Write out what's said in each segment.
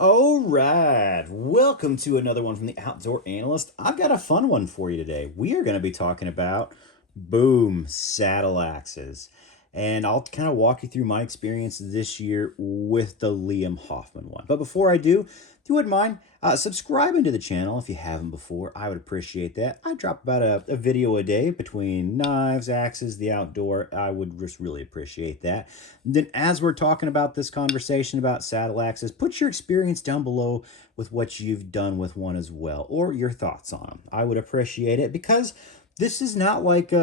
All right, welcome to another one from the Outdoor Analyst. I've got a fun one for you today. We are going to be talking about boom saddle axes, and I'll kind of walk you through my experience this year with the Liam Hoffman one. But before I do, if you wouldn't mind subscribing to the channel if you haven't before, I would appreciate that. I drop about a video a day between knives, axes, the outdoor. I would just really appreciate that. And then as we're talking about this conversation about saddle axes, put your experience down below with what you've done with one as well, or your thoughts on them. I would appreciate it because this is not like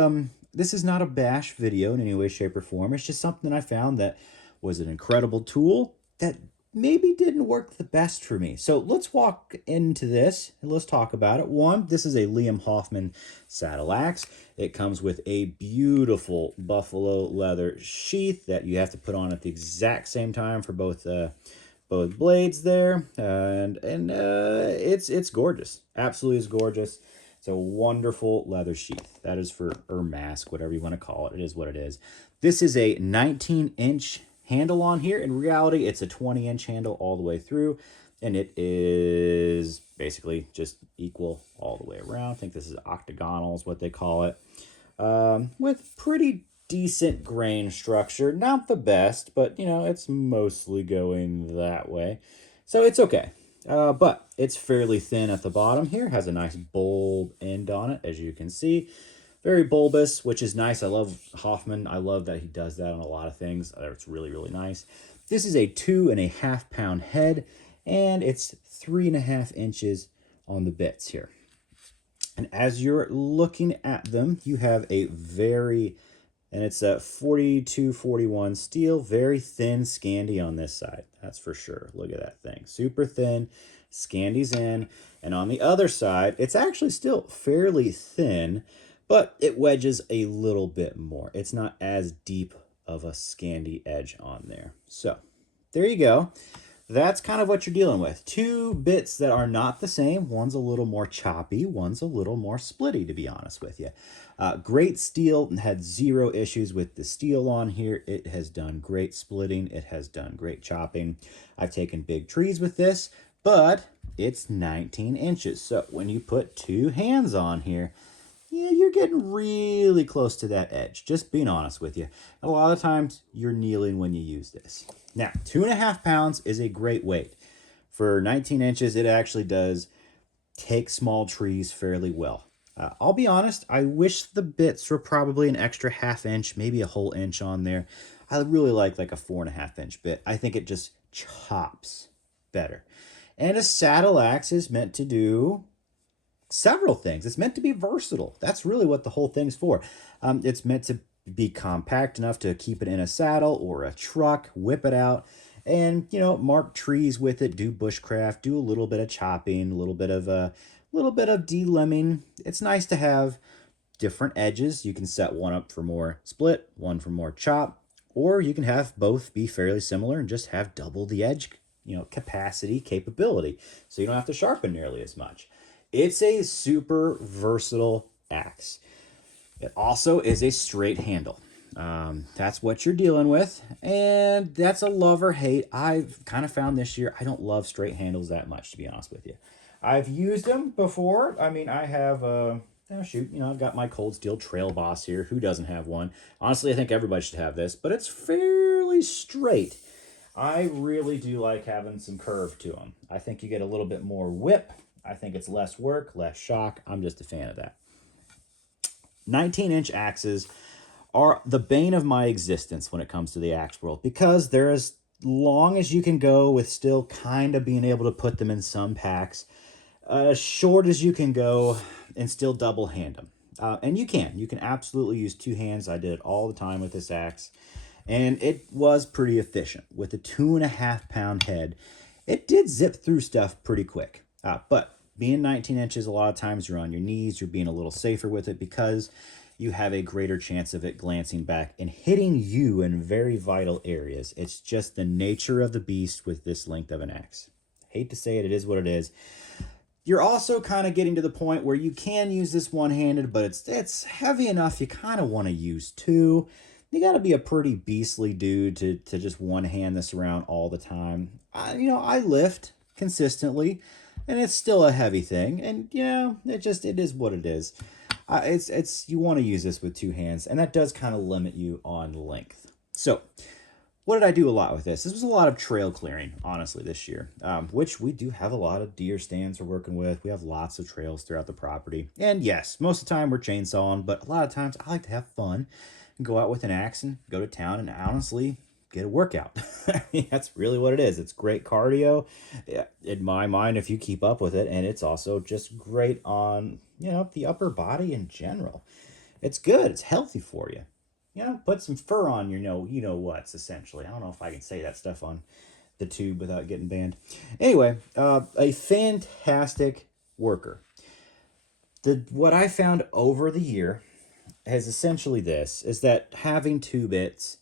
this is not a bash video in any way, shape, or form. It's just something I found that was an incredible tool that maybe didn't work the best for me. So let's walk into this and let's talk about it. One, this is a Liam Hoffman saddle axe. It comes with a beautiful buffalo leather sheath that you have to put on at the exact same time for both blades there, and it's gorgeous. Absolutely is gorgeous. It's a wonderful leather sheath. That is for, or mask, whatever you want to call it. It is what it is. This is a 19-inch handle on here. In reality, it's a 20-inch handle all the way through, and it is basically just equal all the way around. I think this is octagonal is what they call it, with pretty decent grain structure. Not the best, but you know, it's mostly going that way, so it's okay. But it's fairly thin at the bottom here. Has a nice bulb end on it, as you can see. Very bulbous, which is nice. I love Hoffman. I love that he does that on a lot of things. It's really, really nice. This is a 2.5 pound head, and it's 3.5 inches on the bits here. And as you're looking at them, you have a very, and it's a 4241 steel, very thin Scandi on this side. That's for sure. Look at that thing. Super thin. Scandi's in. And on the other side, it's actually still fairly thin, but it wedges a little bit more. It's not as deep of a Scandi edge on there. So there you go. That's kind of what you're dealing with. Two bits that are not the same. One's a little more choppy. One's a little more splitty, to be honest with you. Great steel. Had zero issues with the steel on here. It has done great splitting. It has done great chopping. I've taken big trees with this, but it's 19 inches. So when you put two hands on here, yeah, you're getting really close to that edge, just being honest with you. A lot of times you're kneeling when you use this. Now, 2.5 pounds is a great weight. For 19 inches, it actually does take small trees fairly well. I'll be honest, I wish the bits were probably an extra half inch, maybe a whole inch on there. I really like a 4.5 inch bit. I think it just chops better. And a saddle axe is meant to do several things. It's meant to be versatile. That's really what the whole thing's for. It's meant to be compact enough to keep it in a saddle or a truck, whip it out, and you know, mark trees with it, do bushcraft, do a little bit of chopping, a little bit of de-lemming. It's nice to have different edges. You can set one up for more split, one for more chop, or you can have both be fairly similar and just have double the edge, you know, capability, so you don't have to sharpen nearly as much. It's a super versatile axe. It also is a straight handle. That's what you're dealing with, and that's a love or hate. I've kind of found this year I don't love straight handles that much, to be honest with you. I've used them before. I mean, I have oh shoot, you know, I've got my Cold Steel Trail Boss here. Who doesn't have one? Honestly, I think everybody should have this, but it's fairly straight. I really do like having some curve to them. I think you get a little bit more whip. I think it's less work, less shock. I'm just a fan of that. 19-inch axes are the bane of my existence when it comes to the axe world, because they're as long as you can go with still kind of being able to put them in some packs, as short as you can go and still double hand them. And you can absolutely use two hands. I did it all the time with this axe, and it was pretty efficient. With a 2.5 pound head, it did zip through stuff pretty quick. But being 19 inches, a lot of times you're on your knees, you're being a little safer with it because you have a greater chance of it glancing back and hitting you in very vital areas. It's just the nature of the beast with this length of an axe. Hate to say it, it is what it is. You're also kind of getting to the point where you can use this one-handed, but it's heavy enough you kind of want to use two. You got to be a pretty beastly dude to just one-hand this around all the time. You know, I lift. consistently, and it's still a heavy thing. And it is what it is. It's you want to use this with two hands, and that does kind of limit you on length. So what did I do a lot with this? This was a lot of trail clearing, honestly, this year, which we do have a lot of deer stands we're working with. We have lots of trails throughout the property. And yes, most of the time we're chainsawing, but a lot of times I like to have fun and go out with an axe and go to town and honestly get a workout. That's really what it is. It's great cardio, in my mind, if you keep up with it. And it's also just great on, the upper body in general. It's good. It's healthy for you. Put some fur on your what's essentially. I don't know if I can say that stuff on the tube without getting banned. Anyway, a fantastic worker. What I found over the year is essentially this, is that having two bits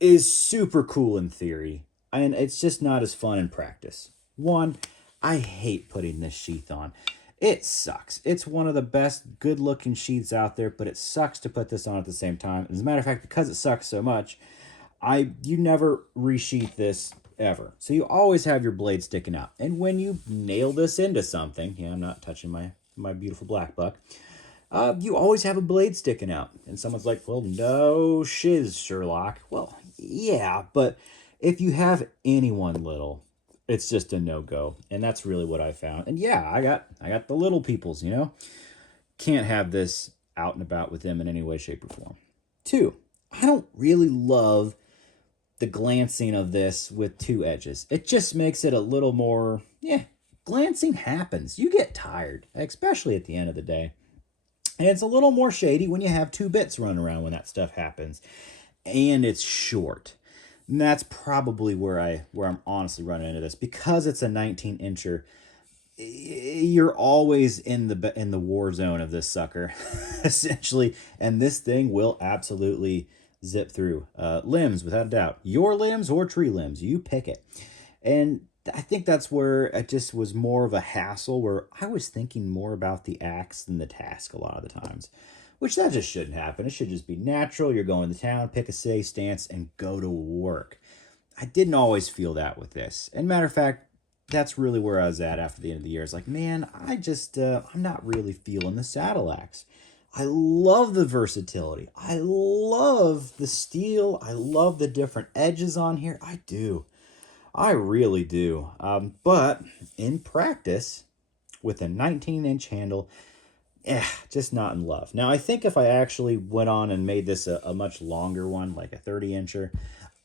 is super cool in theory, and it's just not as fun in practice. One, I hate putting this sheath on. It sucks. It's one of the best good-looking sheaths out there, but it sucks to put this on at the same time. As a matter of fact, because it sucks so much, you never resheath this ever. So you always have your blade sticking out. And when you nail this into something, I'm not touching my beautiful black buck, you always have a blade sticking out. And someone's like, well, no shiz, Sherlock. Well, yeah, but if you have anyone little, it's just a no-go. And that's really what I found. And yeah, I got the little peoples, Can't have this out and about with them in any way, shape, or form. Two, I don't really love the glancing of this with two edges. It just makes it a little more, glancing happens. You get tired, especially at the end of the day. And it's a little more shady when you have two bits running around when that stuff happens. And it's short. And that's probably where I'm honestly running into this, because it's a 19-incher. You're always in the war zone of this sucker, essentially, and this thing will absolutely zip through limbs without a doubt. Your limbs or tree limbs, you pick it. And I think that's where it just was more of a hassle, where I was thinking more about the axe than the task a lot of the times. Which that just shouldn't happen. It should just be natural. You're going to town, pick a safe stance, and go to work. I didn't always feel that with this. And matter of fact, that's really where I was at after the end of the year. It's like, man, I'm not really feeling the saddle axe. I love the versatility. I love the steel. I love the different edges on here. I do. I really do. But in practice, with a 19-inch handle, just not in love. Now, I think if I actually went on and made this a much longer one, like a 30-incher,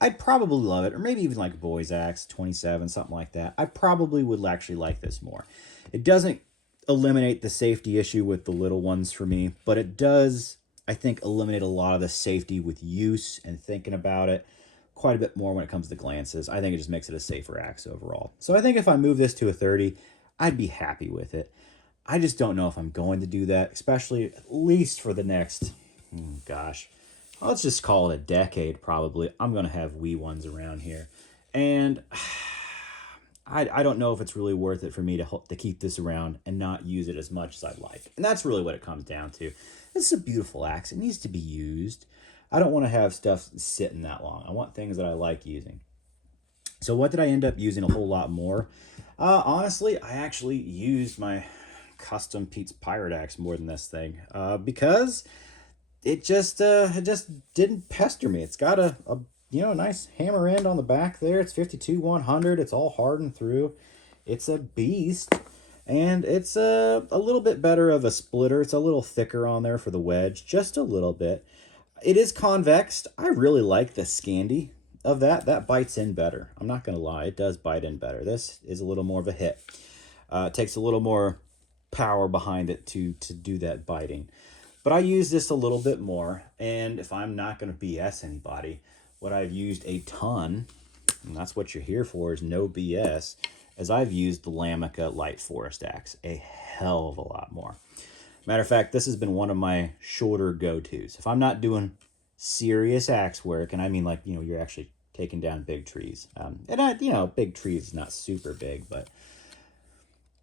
I'd probably love it. Or maybe even like a boy's axe, 27, something like that. I probably would actually like this more. It doesn't eliminate the safety issue with the little ones for me, but it does, I think, eliminate a lot of the safety with use and thinking about it quite a bit more when it comes to glances. I think it just makes it a safer axe overall. So I think if I move this to a 30, I'd be happy with it. I just don't know if I'm going to do that, especially at least for the next, let's just call it a decade probably. I'm going to have wee ones around here. And I don't know if it's really worth it for me to keep this around and not use it as much as I'd like. And that's really what it comes down to. This is a beautiful axe. It needs to be used. I don't want to have stuff sitting that long. I want things that I like using. So what did I end up using a whole lot more? Honestly, I actually used my custom Pete's Pirate Axe more than this thing, because it just didn't pester me. It's got a nice hammer end on the back there. It's 52-100. It's all hardened through. It's a beast, and it's a little bit better of a splitter. It's a little thicker on there for the wedge, just a little bit. It is convexed. I really like the Scandi of that. That bites in better. I'm not gonna lie, it does bite in better. This is a little more of a hit. It takes a little more power behind it to do that biting. But I use this a little bit more, and if I'm not going to BS anybody, what I've used a ton, and that's what you're here for, is no BS, is I've used the Lamica Light Forest Axe a hell of a lot more. Matter of fact, this has been one of my shorter go-tos. If I'm not doing serious axe work, and I mean like, you're actually taking down big trees. Big trees is not super big, but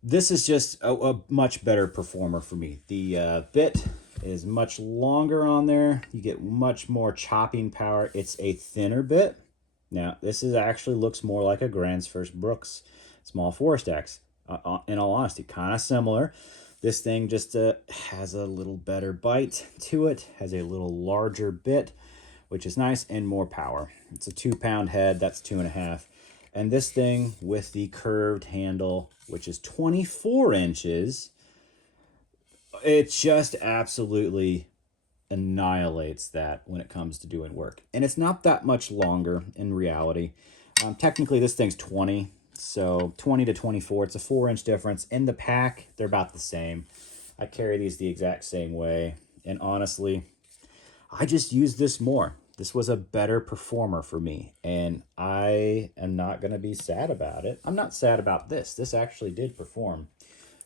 this is just a much better performer for me. The bit is much longer on there. You get much more chopping power. It's a thinner bit. Now, this is actually looks more like a Grand's First Brooks small forest axe. In all honesty, kind of similar. This thing just has a little better bite to it, has a little larger bit, which is nice, and more power. It's a 2-pound head, that's 2.5. And this thing with the curved handle, which is 24 inches, it just absolutely annihilates that when it comes to doing work. And it's not that much longer in reality. Technically, this thing's 20, so 20 to 24. It's a 4-inch difference. In the pack, they're about the same. I carry these the exact same way. And honestly, I just use this more. This was a better performer for me, and I am not going to be sad about it. I'm not sad about this. This actually did perform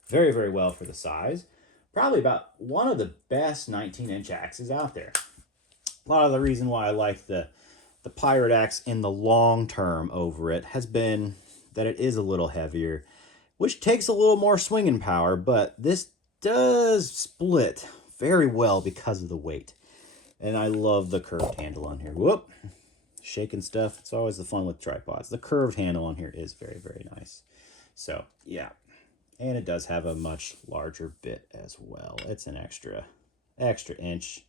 very, very well for the size. Probably about one of the best 19-inch axes out there. A lot of the reason why I like the Pirate axe in the long term over it has been that it is a little heavier, which takes a little more swinging power, but this does split very well because of the weight. And I love the curved handle on here. Whoop! Shaking stuff. It's always the fun with tripods. The curved handle on here is very, very nice. So, yeah. And it does have a much larger bit as well. It's an extra inch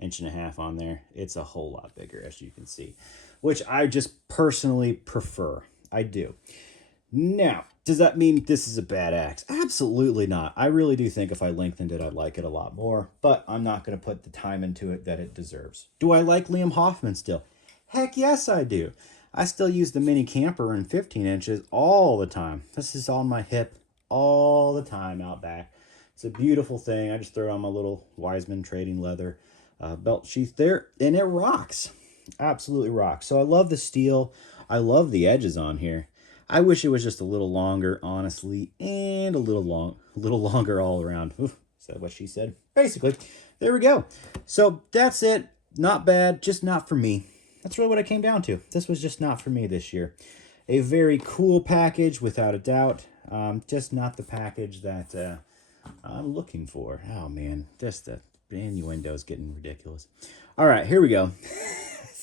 and a half on there. It's a whole lot bigger, as you can see, which I just personally prefer. I do. Now, does that mean this is a bad axe? Absolutely not. I really do think if I lengthened it, I'd like it a lot more, but I'm not going to put the time into it that it deserves. Do I like Liam Hoffman still? Heck yes, I do. I still use the mini camper in 15 inches all the time. This is on my hip all the time out back. It's a beautiful thing. I just throw it on my little Wiseman trading leather belt sheath there, and it rocks. Absolutely rocks. So I love the steel. I love the edges on here. I wish it was just a little longer, honestly, and a little longer all around. Oof, is that what she said? Basically, there we go. So that's it. Not bad, just not for me. That's really what it came down to. This was just not for me this year. A very cool package, without a doubt. Just not the package that I'm looking for. Oh, man, just the innuendo is getting ridiculous. All right, here we go.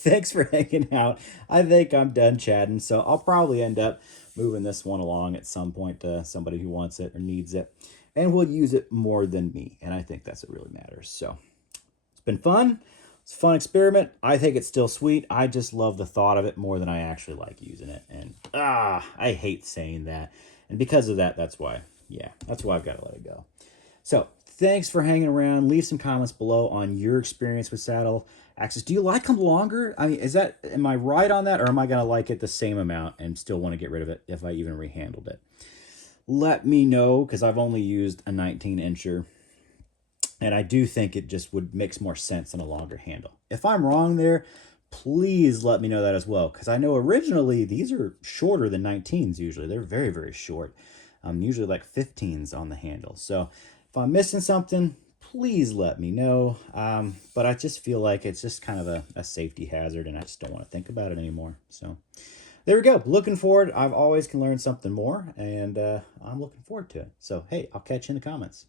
Thanks for hanging out. I think I'm done chatting, so I'll probably end up moving this one along at some point to somebody who wants it or needs it, and will use it more than me, and I think that's what really matters. So it's been fun. It's a fun experiment. I think it's still sweet. I just love the thought of it more than I actually like using it, and I hate saying that, and because of that, that's why I've got to let it go. So thanks for hanging around. Leave some comments below on your experience with saddle axes. Do you like them longer? I mean, am I right on that, or am I going to like it the same amount and still want to get rid of it if I even rehandled it? Let me know, because I've only used a 19-incher, and I do think it just would make more sense on a longer handle. If I'm wrong there, please let me know that as well, because I know originally these are shorter than 19s usually. They're very, very short. Usually like 15s on the handle. So if I'm missing something, please let me know. But I just feel like it's just kind of a safety hazard, and I just don't want to think about it anymore. So there we go. Looking forward. I've always can learn something more, and I'm looking forward to it. So, hey, I'll catch you in the comments.